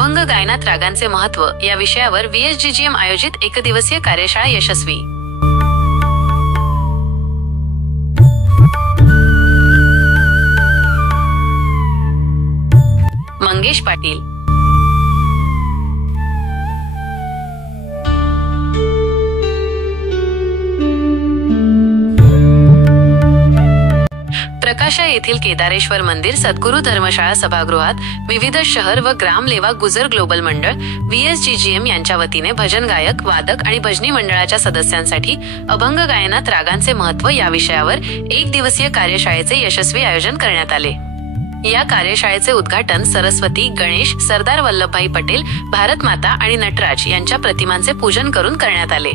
अभंग गायनात रागांचे महत्त्व या विषयावर VSGGM आयोजित एकदिवसीय कार्यशाळा यशस्वी। मंगेश पाटील। प्रकाशा येथील केदारेश्वर मंदिर सद्गुरू धर्मशाळा सभागृहात विविध शहर व ग्राम लेवा गुजर ग्लोबल मंडळ VSGGM यांच्या वतीने भजन गायक, वादक आणि भजनी मंडळाच्या सदस्यांसाठी अभंग गायनात रागांचे महत्त्व या विषयावर एक दिवसीय कार्यशाळेचे यशस्वी आयोजन करण्यात आले। या कार्यशाळेचे उद्घाटन सरस्वती, गणेश, सरदार वल्लभभाई पटेल, भारत माता आणि नटराज यांच्या प्रतिमांचे पूजन करून करण्यात आले।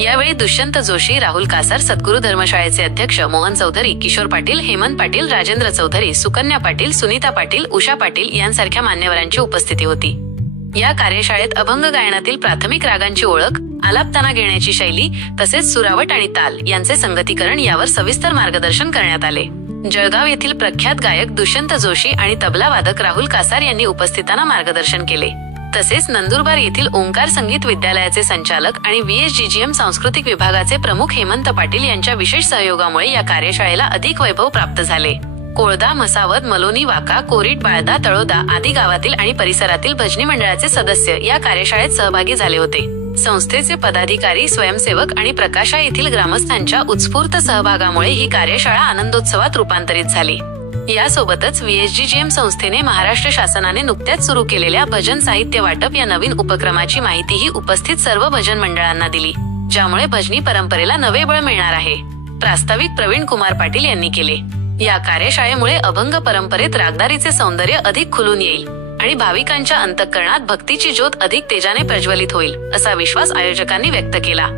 यावेळी दुष्यंत जोशी, राहुल कासार, सद्गुरू धर्मशाळेचे अध्यक्ष मोहन चौधरी, किशोर पाटील, हेमंत पाटील, राजेंद्र चौधरी, सुकन्या पाटील, सुनीता पाटील, उषा पाटील यांसारख्या मान्यवरांची उपस्थिती होती। या कार्यशाळेत अभंग गायनातील प्राथमिक रागांची ओळख, आलापताना घेण्याची शैली तसेच सुरावट आणि ताल यांचे संगतीकरण यावर सविस्तर मार्गदर्शन करण्यात आले। जळगाव येथील प्रख्यात गायक दुष्यंत जोशी आणि तबला वादक राहुल कासार यांनी उपस्थितांना मार्गदर्शन केले। तसेच नंदुरबार येथील ओंकार संगीत विद्यालयाचे संचालक आणि VSGGM सांस्कृतिक विभागाचे प्रमुख हेमंत पाटील यांच्या विशेष सहयोगामुळे या कार्यशाळेला अधिक वैभव प्राप्त झाले। कोळदा, म्हसावद, मलोनी, वाका, कोरीट, बाळदा, तळोदा आदी गावातील आणि परिसरातील भजनी मंडळाचे सदस्य या कार्यशाळेत सहभागी झाले होते। संस्थेचे पदाधिकारी, स्वयंसेवक आणि प्रकाशा येथील ग्रामस्थांच्या उत्स्फूर्त सहभागामुळे ही कार्यशाळा आनंदोत्सवात रूपांतरित झाली। यासोबतच VSGGM संस्थेने महाराष्ट्र शासनाने नुकत्याच सुरू केलेल्या भजन साहित्य वाटप या नवीन उपक्रमाची माहितीही उपस्थित सर्व भजन मंडळांना दिली, ज्यामुळे भजनी परंपरेला नवे बळ मिळणार आहे। प्रास्ताविक प्रवीण कुमार पाटील यांनी केले। या कार्यशाळेमुळे अभंग परंपरेत रागदारीचे सौंदर्य अधिक खुलून येईल आणि भाविकांच्या अंतःकरणात भक्तीची ज्योत अधिक तेजाने प्रज्वलित होईल, असा विश्वास आयोजकांनी व्यक्त केला।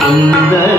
सुंदर